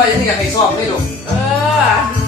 พ่อยังอยากให้ซ้อมไม่หลงเออ